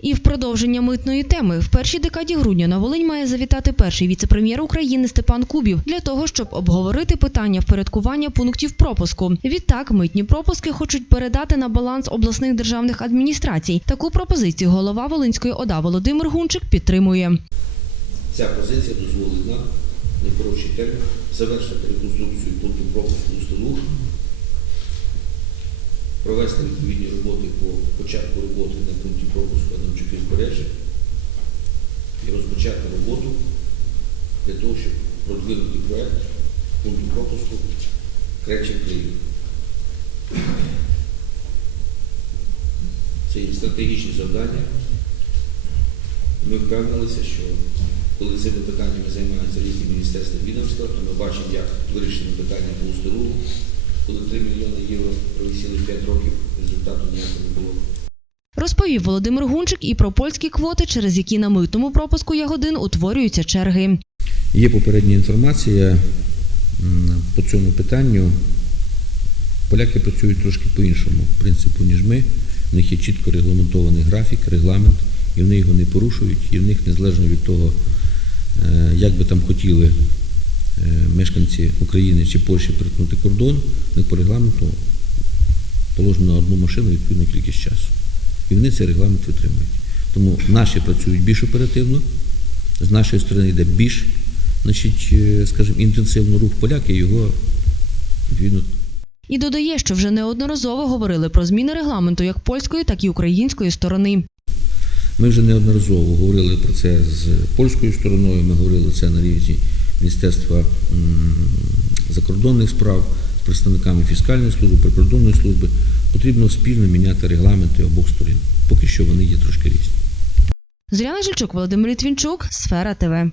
І в продовження митної теми в першій декаді грудня на Волинь має завітати перший віце-прем'єр України Степан Кубів для того, щоб обговорити питання впорядкування пунктів пропуску. Відтак, митні пропуски хочуть передати на баланс обласних державних адміністрацій. Таку пропозицію голова Волинської ОДА Володимир Гунчик підтримує. Ця позиція дозволить нам найкоротший термін завершити реконструкцію пункту пропуску провести відповідні роботи по початку роботи на пункті пропуску Адамчуки збережжя і розпочати роботу для того, щоб продвинути проект пункту пропуску Кречин Київ. Це є стратегічні завдання. Ми впевнилися, що коли цими питаннями займаються різні міністерства відомства, то ми бачимо, як вирішено питання по устару, коли 3 мільйони євро провисіли 5 років, результату ніякого не було. Розповів Володимир Гунчик і про польські квоти, через які на митному пропуску ягодин утворюються черги. Є попередня інформація по цьому питанню. Поляки працюють трошки по-іншому принципу, ніж ми. В них є чітко регламентований графік, регламент, і вони його не порушують, і в них незалежно від того, е, як би там хотіли мешканці України чи Польщі перетнути кордон, них по регламенту положено на одну машину відповідну кількість часу. І вони цей регламент витримують. Тому наші працюють більш оперативно, з нашої сторони йде більш значить, е, скажімо, інтенсивно рух поляки його відповідно І додає, що вже неодноразово говорили про зміни регламенту як польської, так і української сторони. Ми вже неодноразово говорили про це з польською стороною, ми говорили це на рівні Міністерства закордонних справ, з представниками фіскальної служби, прикордонної служби. Потрібно спільно міняти регламенти обох сторін. Поки що вони є трошки різні. Зоряна Жильчук, Володимир Літвінчук, Сфера ТВ.